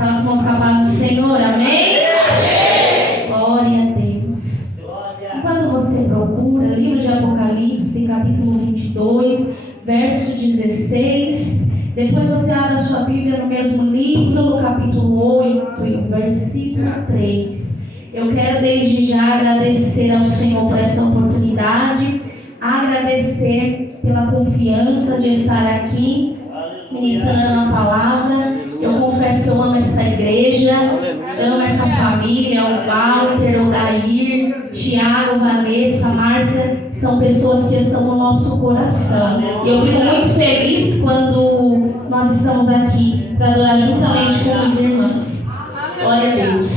Salve as mãos capazes do Senhor, amém? Amém? Glória a Deus. Enquanto você procura, livro de Apocalipse, capítulo 22, verso 16. Depois você abre a sua Bíblia no mesmo livro, no capítulo 8, e o versículo 3. Eu quero desde já agradecer ao Senhor por esta oportunidade, agradecer pela confiança de estar aqui, ministrando a palavra. Eu confesso que eu amo essa igreja, amo essa família, o Walter, o Dair, Tiago, Vanessa, Márcia, são pessoas que estão no nosso coração. Eu fico muito feliz quando nós estamos aqui para adorar juntamente com os irmãos. Glória a Deus.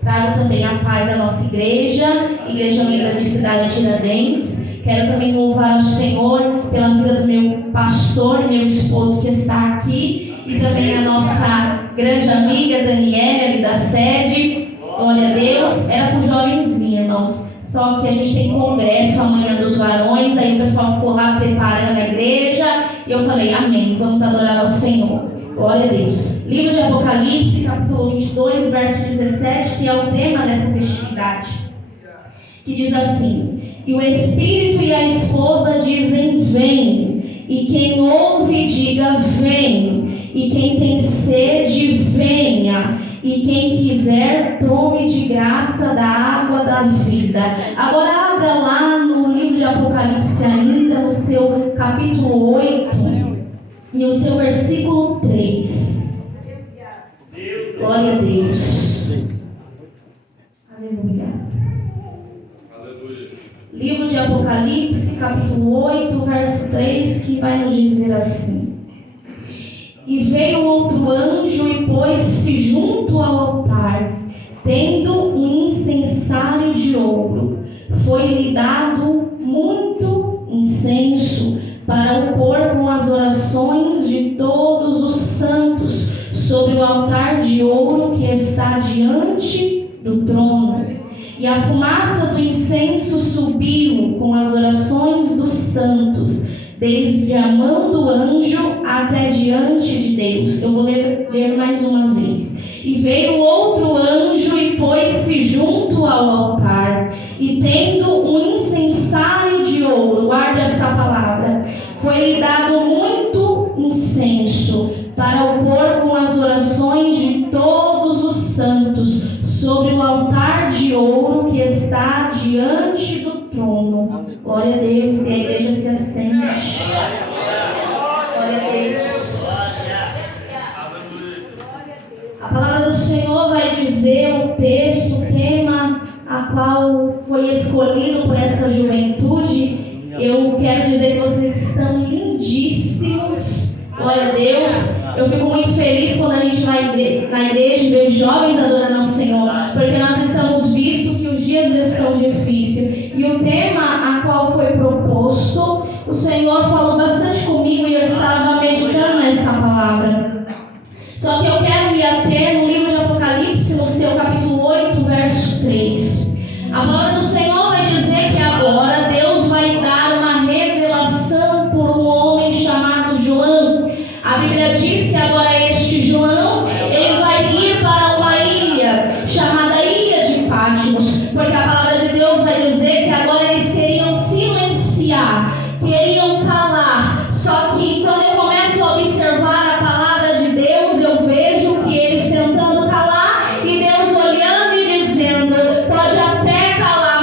Trago também a paz da nossa igreja, Igreja Unida de Cidade Tiradentes. Quero também louvar o Senhor pela vida do meu pastor, meu esposo que está aqui, e também a nossa grande amiga Daniela, ali da sede. Glória a Deus. Era com jovens irmãos, só que a gente tem congresso amanhã dos varões, aí o pessoal ficou lá preparando a igreja, e eu falei, amém, vamos adorar ao Senhor. Glória a Deus. Livro de Apocalipse, capítulo 22, verso 17, que é o tema dessa festividade, que diz assim: e o Espírito e a esposa dizem, vem, e quem ouve diga, vem, e quem tem sede, venha, e quem quiser, tome de graça da água da vida. Agora abra lá no livro de Apocalipse ainda, no seu capítulo 8, e o seu versículo 3. Glória a Deus. Aleluia. Livro de Apocalipse, capítulo 8, verso 3, que vai nos dizer assim: e veio outro anjo e pôs-se junto ao altar, tendo um incensário de ouro. Foi-lhe dado muito incenso para o pôr com as orações de todos os santos sobre o altar de ouro que está diante do trono. E a fumaça do incenso subiu com as orações dos santos, desde a mão do anjo até diante de Deus. Eu vou ler mais uma vez. E veio outro anjo e pôs-se junto ao altar, e tendo um incensário de ouro, guarda esta palavra, foi-lhe dado muito incenso para o pôr com as orações de todos os santos sobre o altar de ouro que está diante do trono. Glória a Deus. E a igreja se assente. Glória a Deus. A palavra do Senhor vai dizer o texto, o tema a qual foi escolhido por esta juventude. Eu quero dizer que vocês estão lindíssimos. Glória a Deus. Eu fico muito feliz quando a gente vai na igreja e vê jovens adorando ao Senhor, porque nós estamos visto que os dias estão difíceis. E o tema a qual foi proposto, o Senhor falou bastante comigo e eu estava meditando nessa palavra. Só que eu quero me ater no livro de Apocalipse, no seu capítulo 8, verso 3. A palavra do Senhor vai dizer que agora Deus vai dar uma revelação por um homem chamado João. A Bíblia diz que agora este João, ele vai ir para uma ilha, chamada Ilha de Patmos, porque a palavra de Deus vai dizer que agora eles queriam silenciar, queriam calar. Só que quando eu começo a observar a palavra de Deus, eu vejo que eles tentando calar, e Deus olhando e dizendo, pode até calar,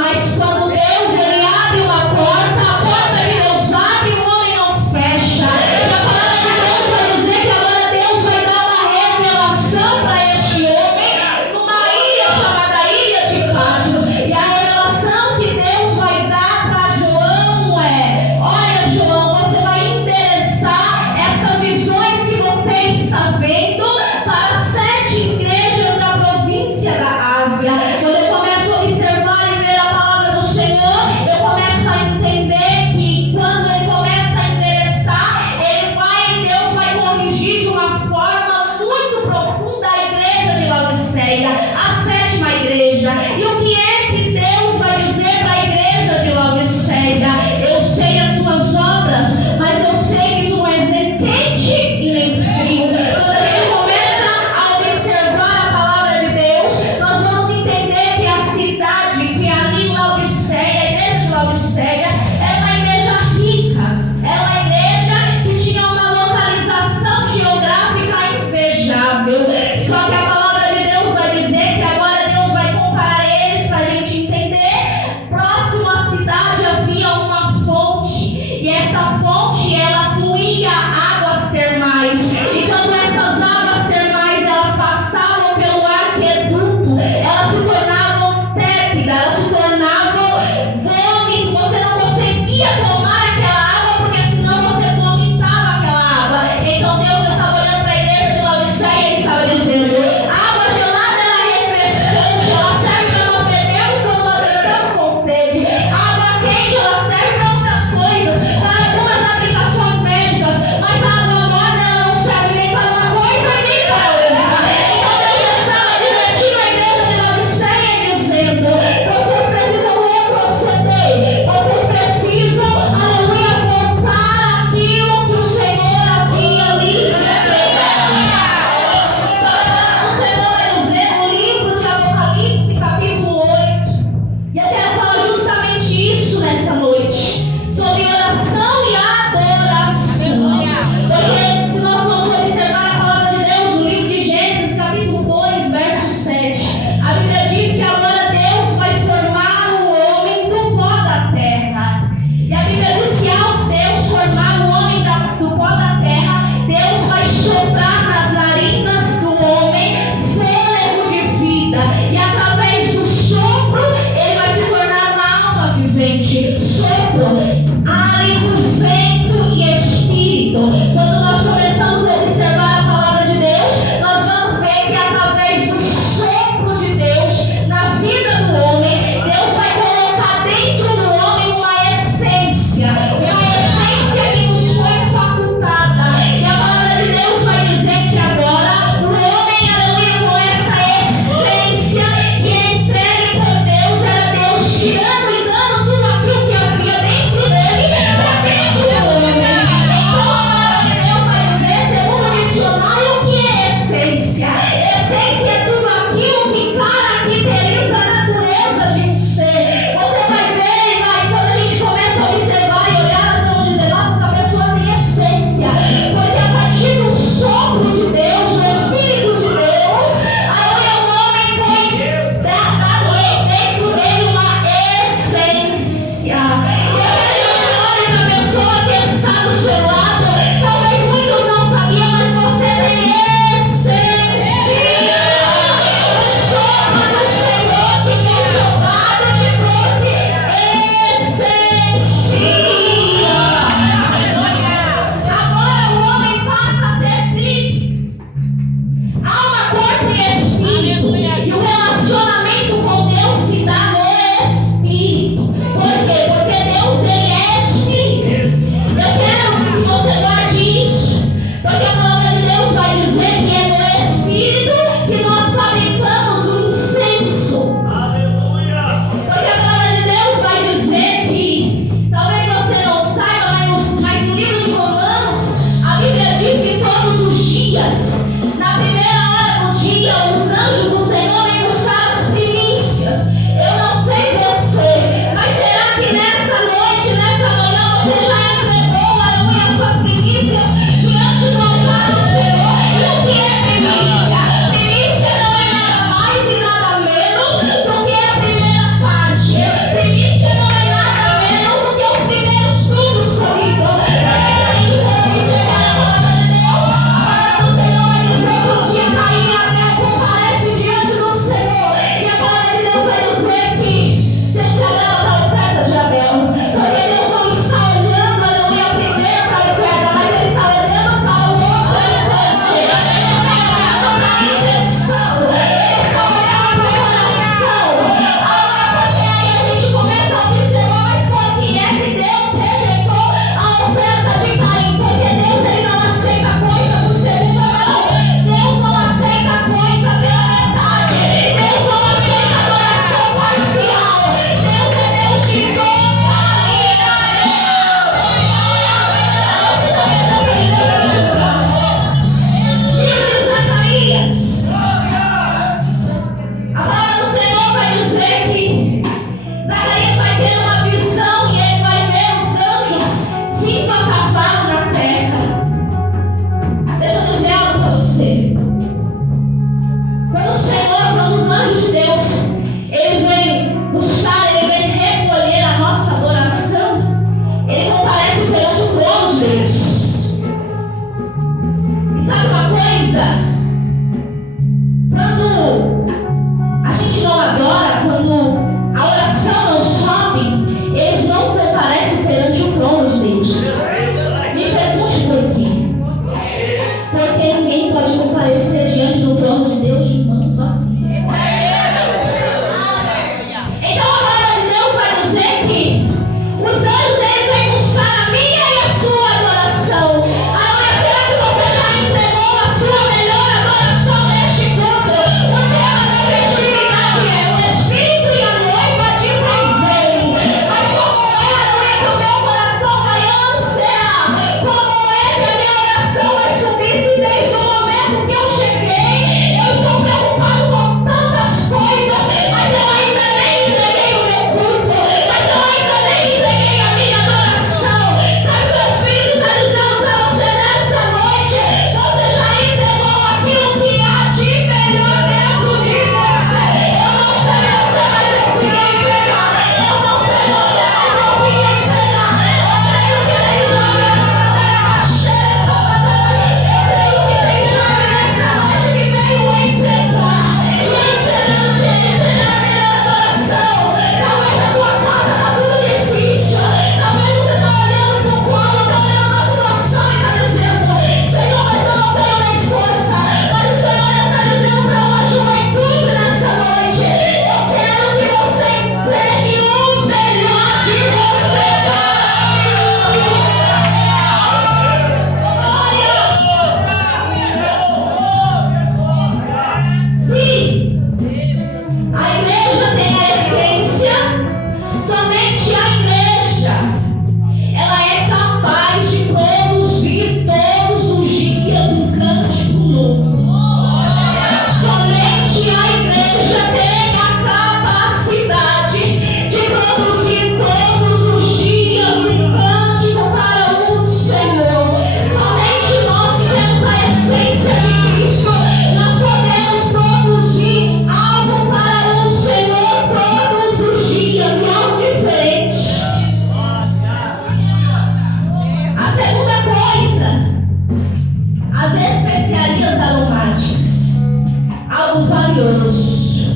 algo valioso.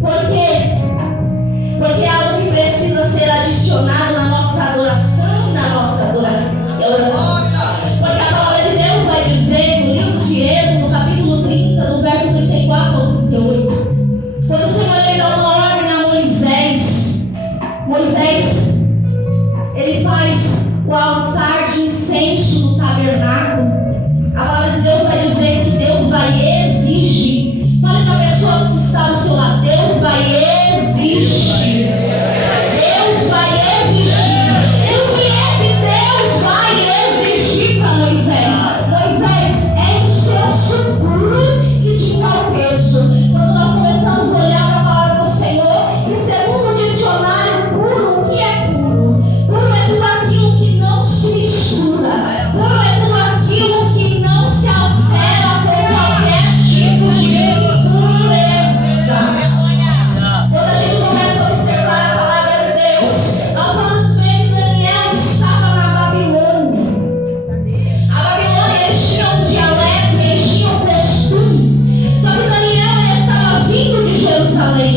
Por quê? Porque é algo que precisa ser adicionado na nossa adoração, na nossa oração. Porque a palavra de Deus vai dizer no livro de Êxodo, capítulo 30, no verso 34 ao 38, quando o Senhor ele dá uma ordem a Moisés, ele faz o altar de incenso no tabernáculo. A palavra de Deus vai dizer que Deus vai exigir. Fale para a pessoa que está do seu lado: Deus vai exigir. Deus vai exigir. E o que é que Deus vai exigir para Moisés? Moisés, é incenso puro e de tal peso. Quando nós começamos a olhar para a palavra do Senhor, e segundo o dicionário, puro, o que é puro? Puro é tudo aquilo que não se mistura. Puro é tudo aquilo que não se altera com qualquer tipo de impureza. Quando a gente começa a observar a palavra de Deus, nós vamos ver que Daniel estava na Babilônia. A Babilônia, eles tinham um dialeto, eles tinham um costume. Só que Daniel, ele estava vindo de Jerusalém.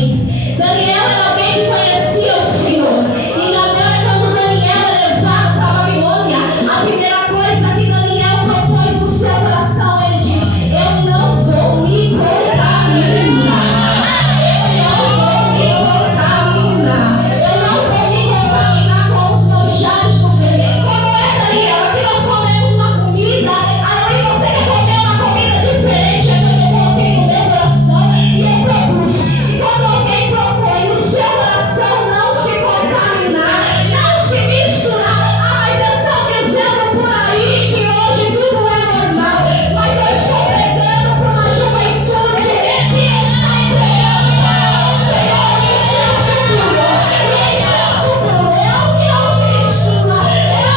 Daniel era alguém que conhecia o Senhor. E agora, quando Daniel é levado para a Babilônia, a primeira coisa que Daniel propôs no seu coração, ele diz: eu não vou me contaminar. Eu não vou me contaminar. Eu não vou me contaminar com os manjares do bem. Como é, Daniel? Aqui nós comemos uma comida, aí você quer comer uma comida diferente, é que eu coloquei no meu coração e eu propus. E quando alguém propõe no seu coração não se contaminar, não se misturar, mas estão dizendo por aí que hoje tudo é normal. Mas eu estou pregando para uma juventude que está entregando para o Senhor incenso puro. E incenso puro é algo que não se mistura, é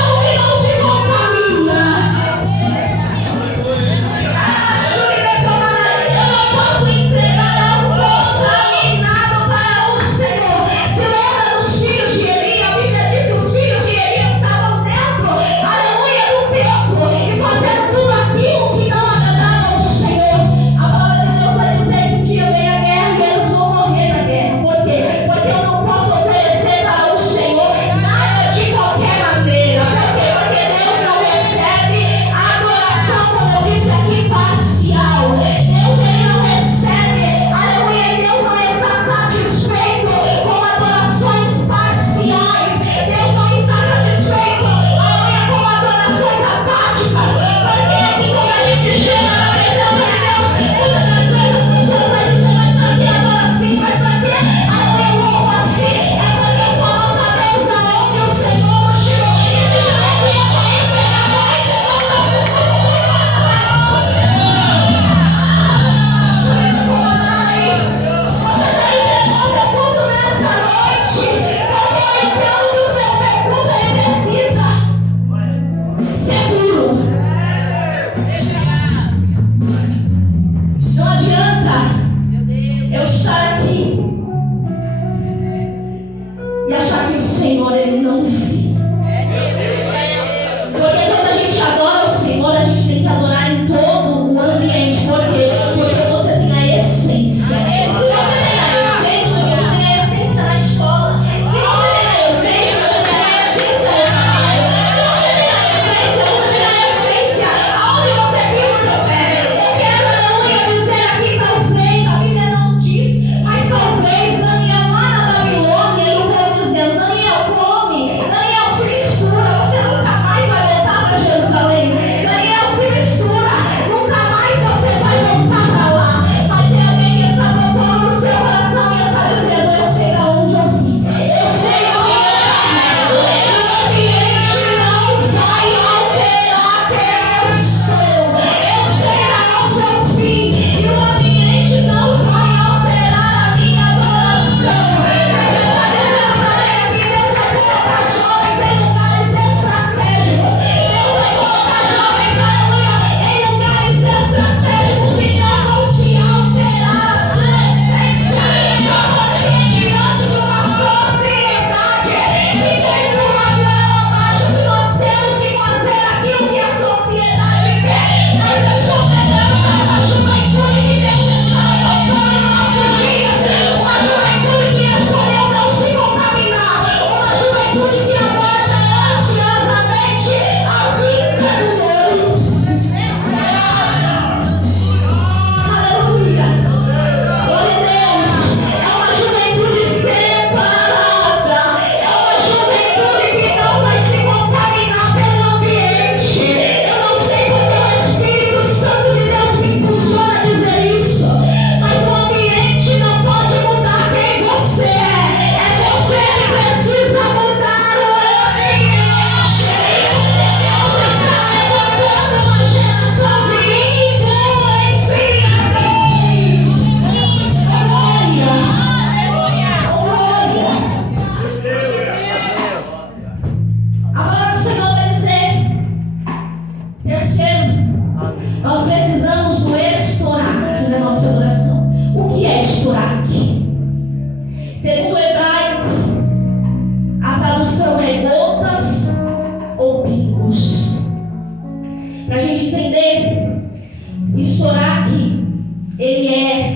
algo que não se contamina. Eu não posso entregar algo contaminado para o Senhor. Se lembra dos filhos de Eli, a Bíblia diz que os filhos de Eli estavam dentro, aleluia, do templo, e fazendo tudo aquilo que não agradava ao Senhor. A palavra de Deus vai dizer que um dia vem a guerra e eles vão morrer na guerra. Por quê? Porque eu não posso oferecer para o Senhor nada de qualquer maneira. Por quê? Porque Deus não recebe a adoração, como eu disse aqui, parcial. Deus ele não recebe, aleluia, e Deus não está satisfeito com adorações parciais. Deus não está satisfeito, aleluia, com adorações apáticas. Porque aqui quando a gente chega na presença de Deus, muitas das vezes as pessoas vão dizer: mas para que adora assim? Mas para que aleluia, louco assim? É porque só nós sabemos aonde o Senhor nos tirou. E se aleluia, para entregar muito, não nosso culto nessa noite, porque o seu culto ele precisa ser puro. Não adianta eu estar aqui e achar que o Senhor ele não viu. Porque quando a gente adora o Senhor, a gente tem que adorar em todo o ambiente. Por quê? Porque você tem a essência. Se você tem a essência, você tem a essência na escola. Se você tem a essência, você tem a essência no trabalho. Se você tem a essência, você tem a essência aonde você pisa o teu pé. Eu quero, aleluia, dizer aqui, talvez, a Bíblia não diz, mas talvez Daniel lá na Babilônia, e o povo dizendo: Daniel, come. Daniel,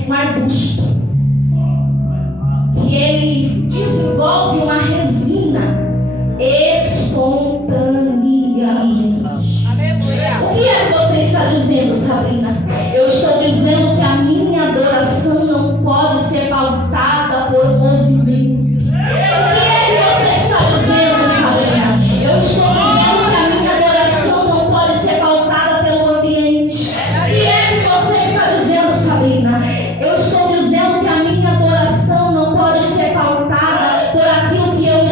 um arbusto, que ele desenvolve uma resina espontaneamente. O que é que você está dizendo, Sabrina? Eu estou dizendo que a minha adoração não pode ser pautada por movimento. O que é que você está dizendo, Sabrina? Eu estou dizendo que a minha adoração não pode ser pautada pelo ambiente. O que é que você está dizendo, Sabrina? Eu estou dizendo que a minha adoração não pode ser pautada por aquilo que eu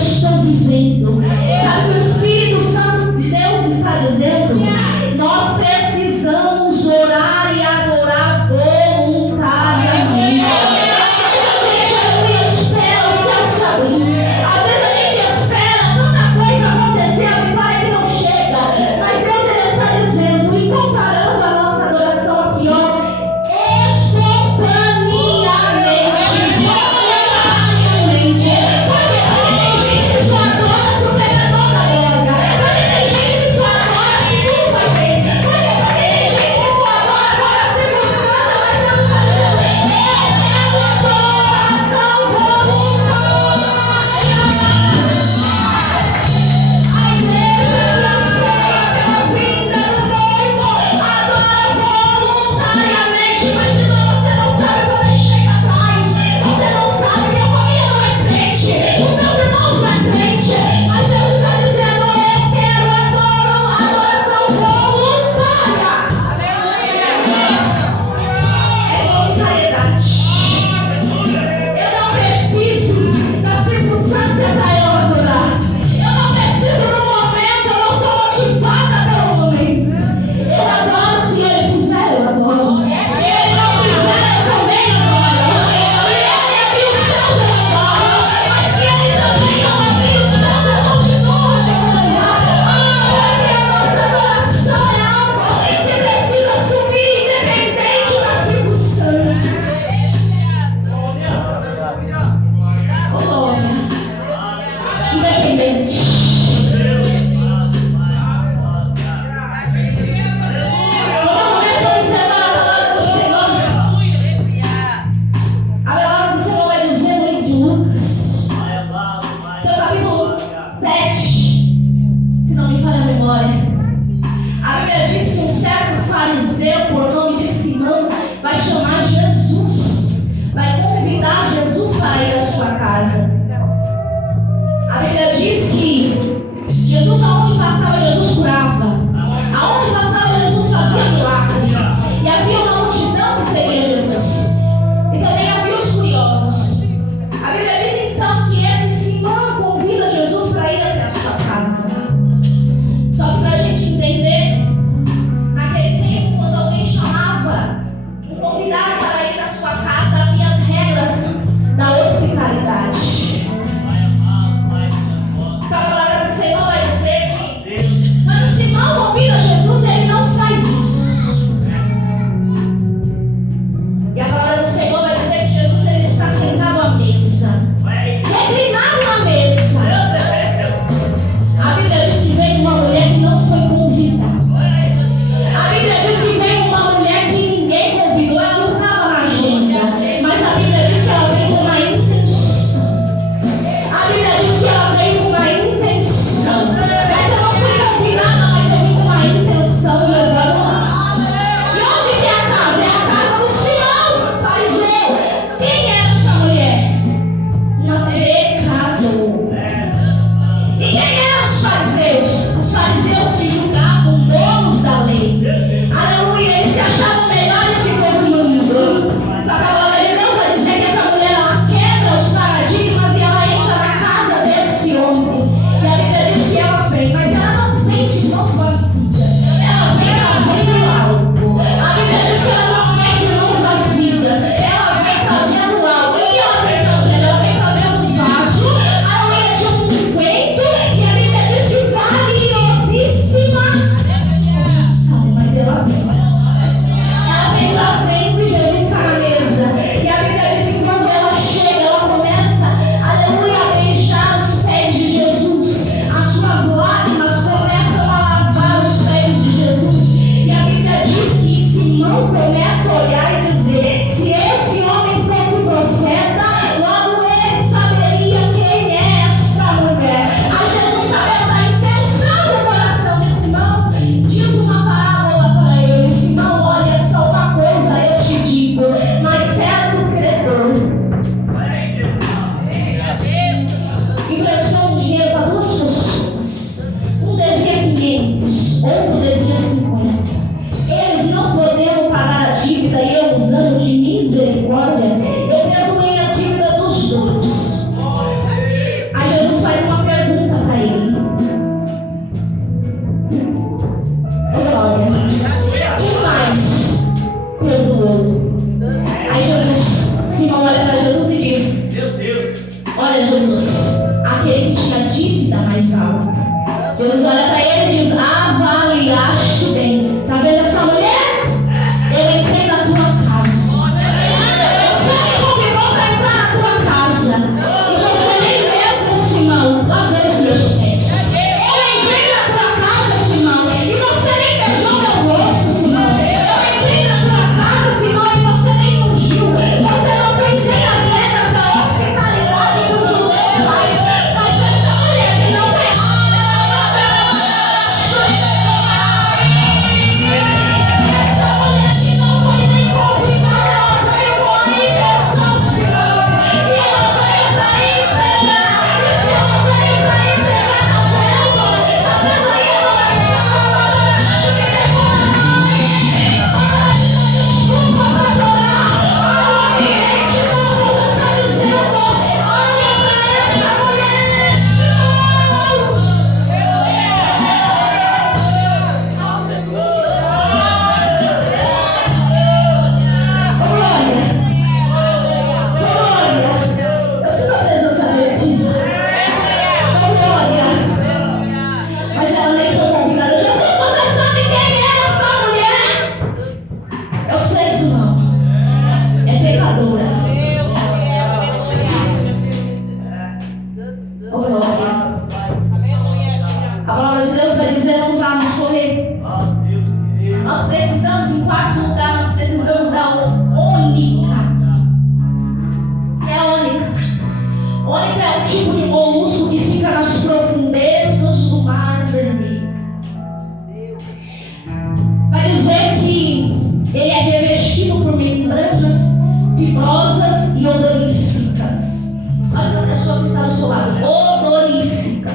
fibrosas e odoríficas. Olha para a pessoa que está do seu lado. Odoríficas.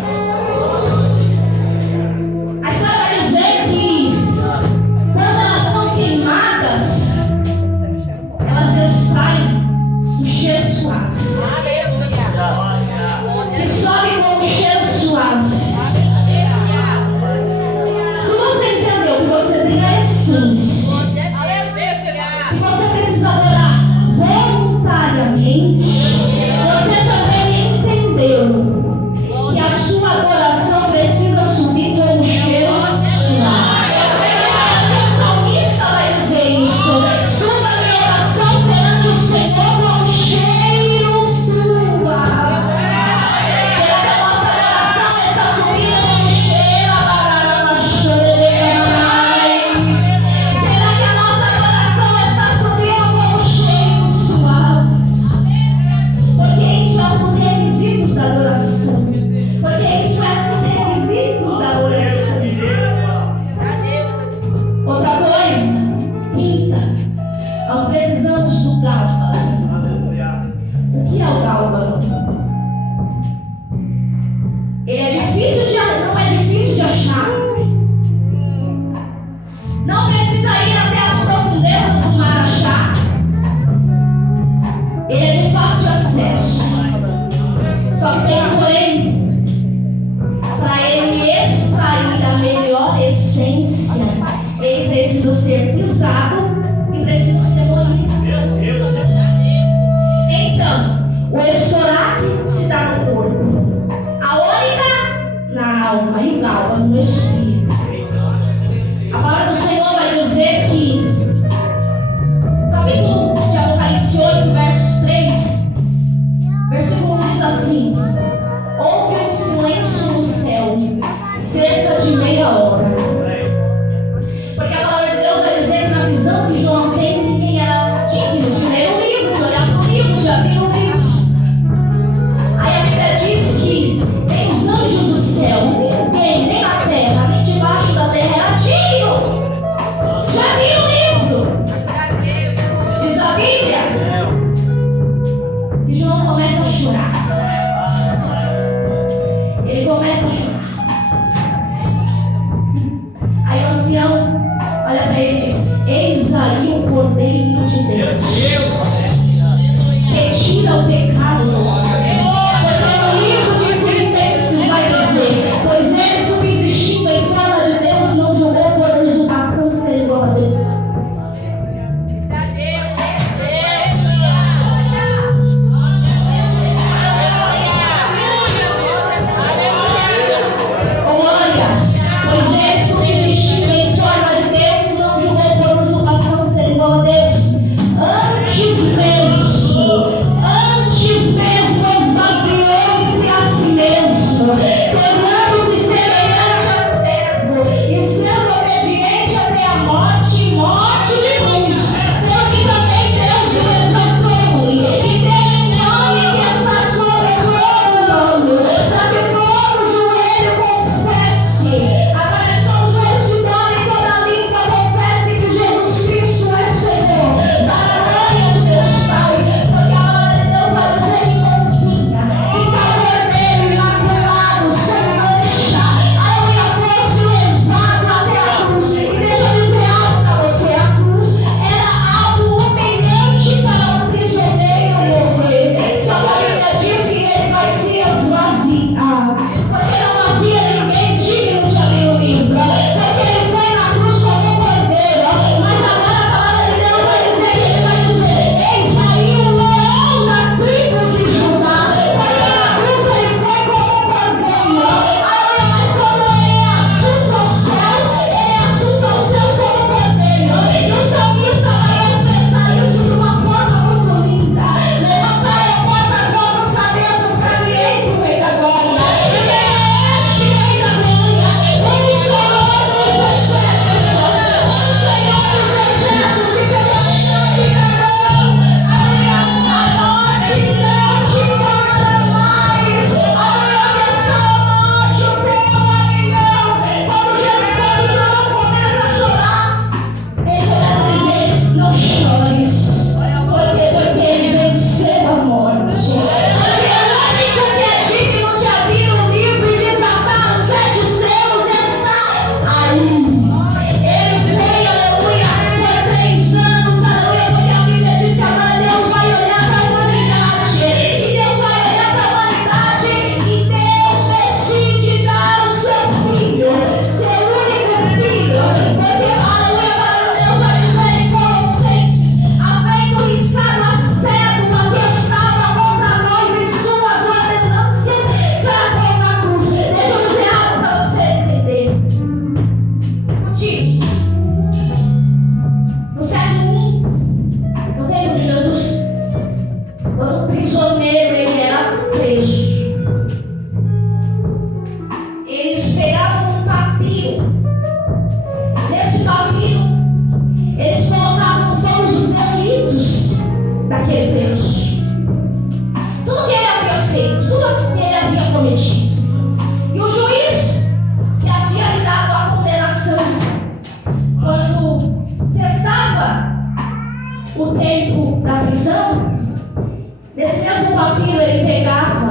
A história vai dizer que quando elas são queimadas, elas extraem um cheiro suave. Que sobe como um cheiro suave. Se você entendeu que você tem a essência, que você precisa adorar voluntariamente, você também entendeu que a sua adoração precisa subir com um cheiro suave. O salmista vai dizer isso. Suba minha oração perante o Senhor com um cheiro suave. Será que a nossa adoração está subindo com um cheiro? Será que a nossa adoração está subindo com um cheiro suave? Porque isso é um dos requisitos da adoração. Porque isso é um dos requisitos da adoração. Outra coisa, quinta, nós precisamos do gálbano. O que é o gálbano? Ele é difícil de achar, não é difícil de achar. Não precisa ir até as profundezas do mar achar. Ele é de fácil acesso. Só que tem um porém. Para ele extrair a melhor essência, ele precisa ser pisado e precisa ser moído. da prisão, nesse mesmo papiro ele pegava,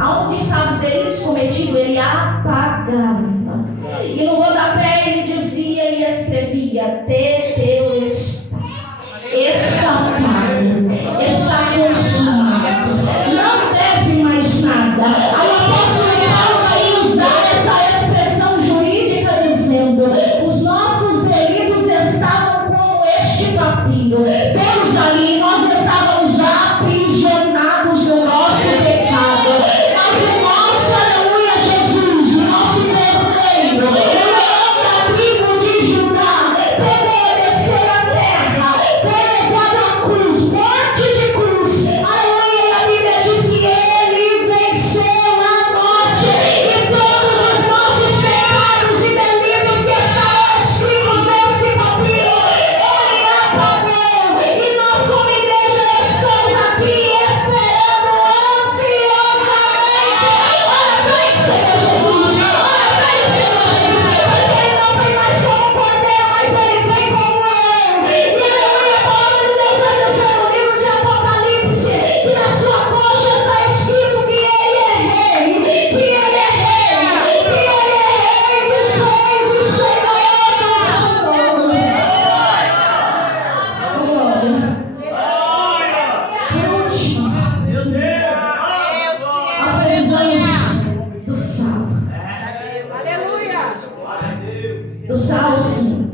aonde estavam os delitos cometidos, ele apagava. E no rodapé ele dizia e escrevia: Tetelestai, estampado, está consumado, não deve mais nada. Aí o apóstolo Paulo vai usar essa expressão jurídica dizendo: os nossos delitos estavam como este papiro, todos ali nós estávamos aprisionados no nosso pecado, mas o nosso, aleluia, Jesus, o nosso Cordeiro, o leão da tribo de Judá, pegou, desceu a terra, foi levado à cruz, morte de cruz, aleluia, e a Bíblia diz que ele venceu a morte, e todos os nossos pecados e delitos que estavam escritos nesse papiro, ele apagou, e nós como igreja estamos aqui esperando ansiosamente. Olha bem, Senhor Jesus, olha bem, Senhor Jesus, porque ele não vem mais como cordeiro, mas ele vem como leão. E aleluia, a palavra de Deus vai dizer no livro de Apocalipse que na sua coxa está escrito que ele é rei, que ele é rei, que ele é rei dos reis e Senhor dos senhores. Por último, nós precisamos do sal. Do sal, sim.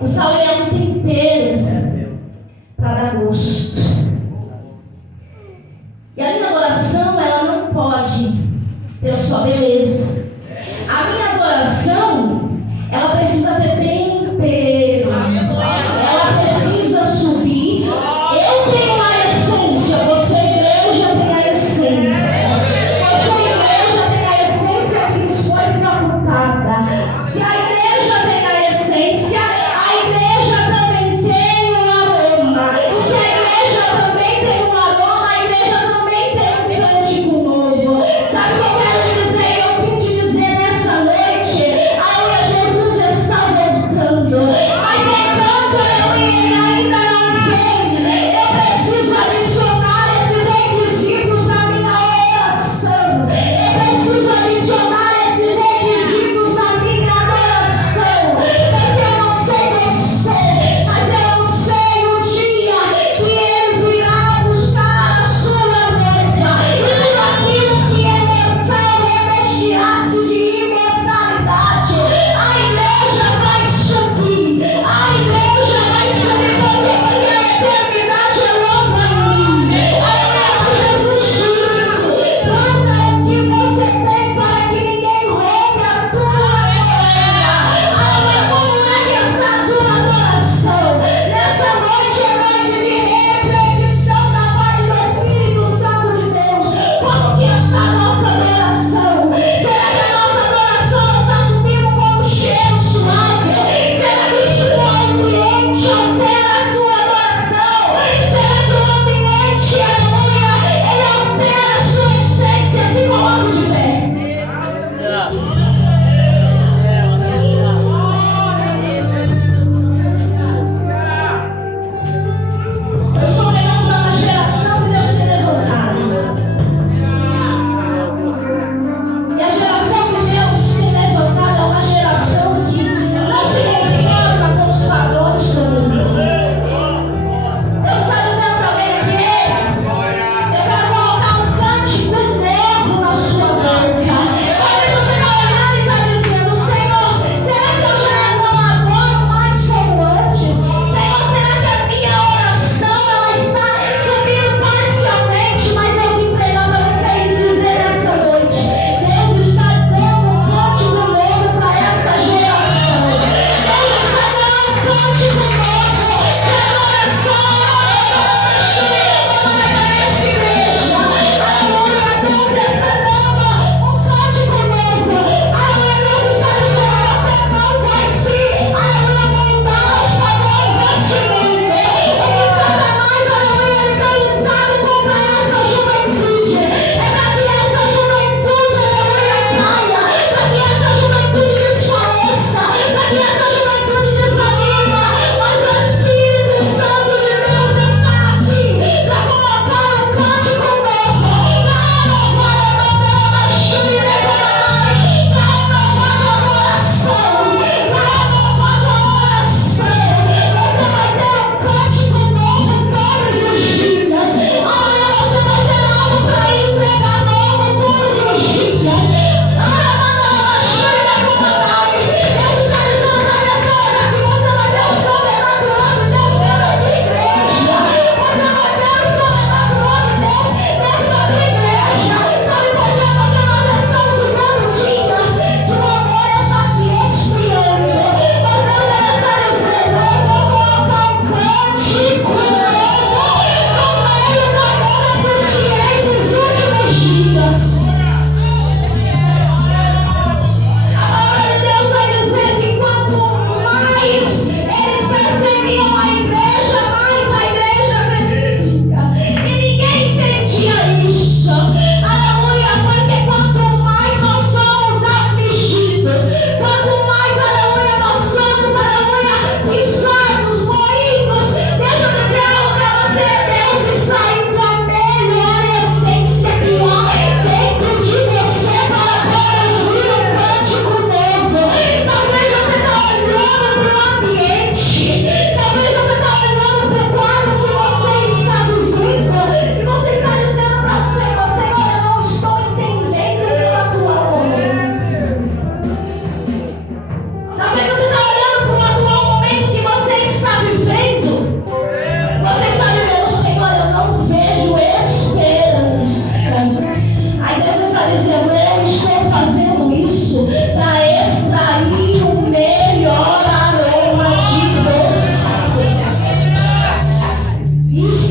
O sal ele é um tempero para dar gosto. E a minha adoração, ela não pode ter só beleza. A minha adoração, ela precisa ter tempero. Ela precisa subir. Eu tenho a essência, você igreja tem a essência. Você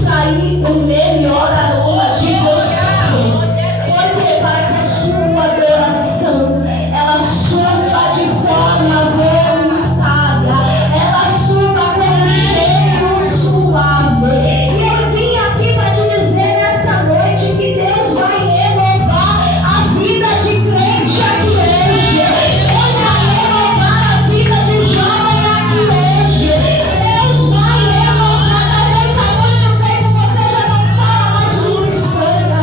extrair o melhor aroma de você. Por quê? Para que a sua adoração ela suba de forma voluntária, ela suba com um cheiro suave. E eu vim aqui para te dizer nessa noite que Deus vai renovar a vida de crente aqui hoje. Deus vai renovar a vida do jovem aqui hoje. Deus vai renovar. Talvez há muito tempo você já não fala mais de ministrando.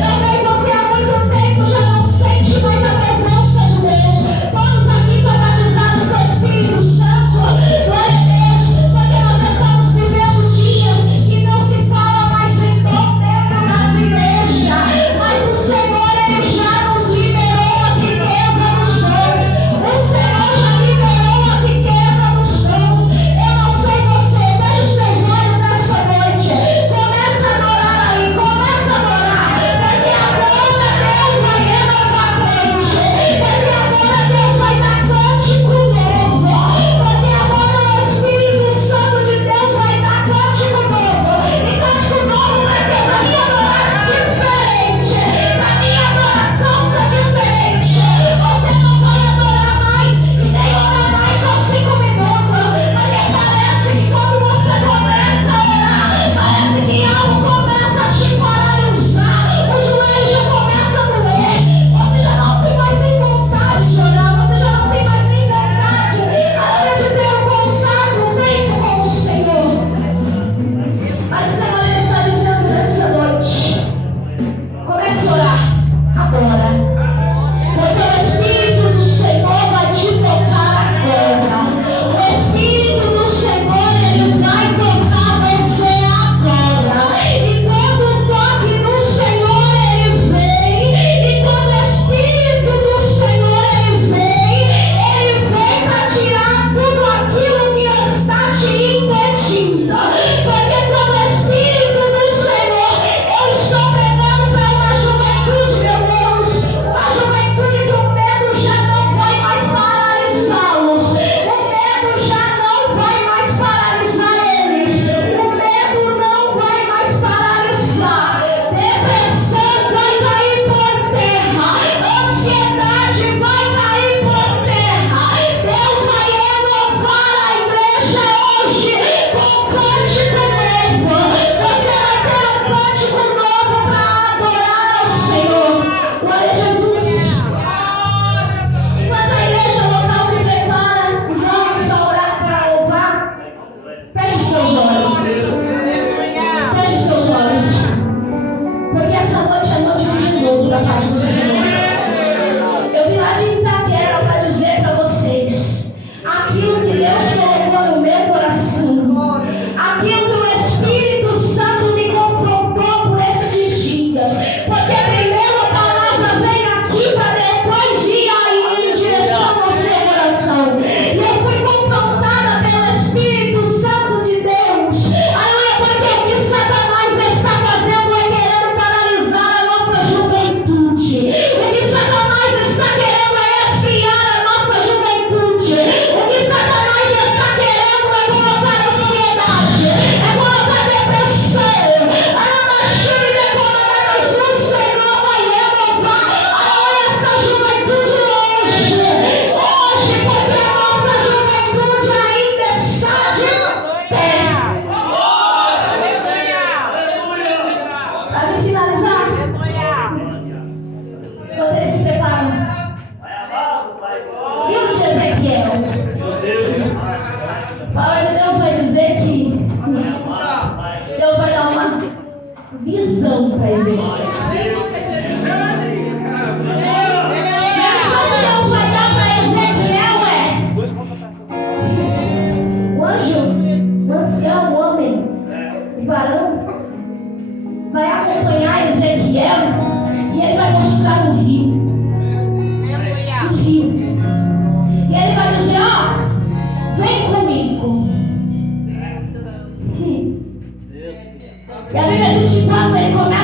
Talvez você há muito tempo já não sente mais a presença de Deus. Todos aqui são batizados com o Espírito Santo. Glória a Deus, porque nós estamos vivendo dias que não se fala mais de dom dentro das igrejas. Mas o Senhor, Ele já nos liberou as riquezas dos dons. O Senhor já liberou as riquezas dos dons. Eu não sei você, feche os seus olhos nessa noite. Começa a adorar aí, começa a adorar. Porque agora Deus vai renovar a crente. Porque agora Deus vai dar cântico novo. Porque agora o Espírito Santo de Deus vai dar cântico novo. E cântico novo vai ter pra minha adoração diferente. Pra minha adoração ser diferente. Você não vai adorar mais e nem orar mais aos 5 minutos. Porque parece que quando você começa a orar, parece que algo começa a te paralisar. O joelho já começa a doer. Você já não tem mais nem vontade de orar. Você já não tem mais nem vontade de ter um contato feito com o Senhor. Mas o Senhor está dizendo nessa noite: comece a orar agora. Porque o Espírito do Senhor vai te tocar agora. O Espírito do Senhor, Ele vai tocar você agora. E quando o toque do Senhor, Ele vem. E quando o Espírito do Senhor, Ele vem para tirar tudo aquilo que está te impedindo. Porque quando o Espírito do Senhor, eu estou pregando para uma juventude, meu Deus, uma juventude que o medo já não vai mais paralisá-los. O medo já não vai mais paralisar eles. O medo não vai mais paralisar. Depressão vai cair por terra. Ansiedade vai cair por terra. Deus vai renovar a igreja hoje com cântico novo. Você vai ter um cântico novo para adorar ao Senhor. Glória a Jesus. Enquanto a igreja local se prepara, vamos para orar, para louvar. Feche os seus olhos. Feche os seus olhos. Porque essa noite é noite de renovo da parte do Senhor. Eu vim lá de Itaquera para dizer para vocês aquilo que Deus colocou no meu coração. Aquilo que o Espírito Santo me confrontou por esses dias. Porque primeiro a palavra vem aqui para depois ir aí em direção ao seu coração. E eu fui confrontada pelo Espírito Santo de Deus. Aleluia, porque o que Satanás está fazendo é querendo paralisar a nossa juventude. O que Satanás está querendo é esfriar a nossa juventude. O que Satanás está querendo é colocar ansiedade, é colocar depressão. Mas o Senhor vai renovar essa juventude hoje. Hoje, porque a nossa juventude ainda está de pé. Para me finalizar, quando eles se preparam, livro de Ezequiel, a palavra de Deus vai dizer que Deus vai dar uma visão para Ezequiel. E a visão que Deus vai dar para Ezequiel é: o anjo, o ancião, o homem, o varão, vai acompanhar Ezequiel e ele vai mostrar um rio. Um rio. E ele vai dizer: ó, vem comigo. E a Bíblia diz que quando ele começa